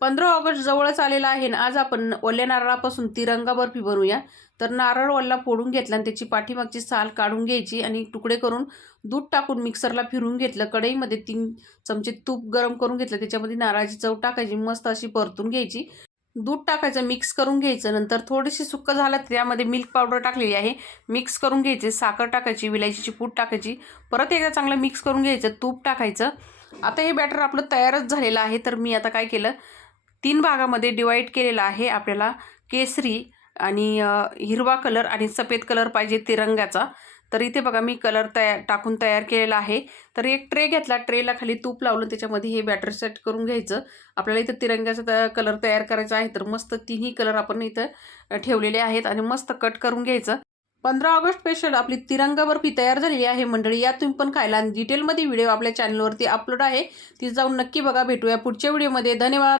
15 August जवळच आलेला आहे आणि आज आपण ओल्या नारळापासून तिरंगा बर्फी बनवूया। तर नारळ ओला फोडून घेतला आणि त्याची पाठीमागची साल काढून घ्यायची आणि तुकडे करून दूध टाकून मिक्सरला फिरवून घेतलं। कढईमध्ये 3 चमचे तूप गरम करून घेतलं, त्याच्यामध्ये नारळाची चव टाकायची, मस्त अशी परतून घ्यायची। दूध टाकायचं, मिक्स करून घ्यायचं। नंतर थोडीशी सुक्क झालं त्यामध्ये मिल्क पावडर टाकलेली आहे, मिक्स करून घ्यायचे। साखर टाकायची, विलायचीची पूड टाकायची, परत एकदा चांगलं मिक्स करून घ्यायचं, तूप टाकायचं। आता हे बॅटर आपलं तयारच झालेलं आहे। तर मी आता काय केलं, 3 भागामध्ये डिवाइड केलेला आहे। आपल्याला केसरी आणि हिरवा कलर आणि सफेद कलर पाहिजे तिरंगाचा। तर इथे बघा मी कलर टाकून तयार केलेला आहे। तर एक ट्रे घेतला, ट्रेला खाली तूप लावलं, त्याच्यामध्ये हे बॅटर सेट करून घ्यायचं। आपल्याला इथं तिरंगाचा कलर तयार करायचा आहे, तर मस्त तिन्ही कलर आपण इथं ठेवलेले आहेत आणि मस्त कट करून घ्यायचं। 15 ऑगस्ट स्पेशल आपली तिरंगा बर्फी तयार झालेली आहे मंडळी। या तुम्ही पण खायला, आणि डिटेलमध्ये व्हिडिओ आपल्या चॅनलवरती अपलोड आहे, ती जाऊन नक्की बघा। भेटूया पुढच्या व्हिडिओमध्ये, धन्यवाद।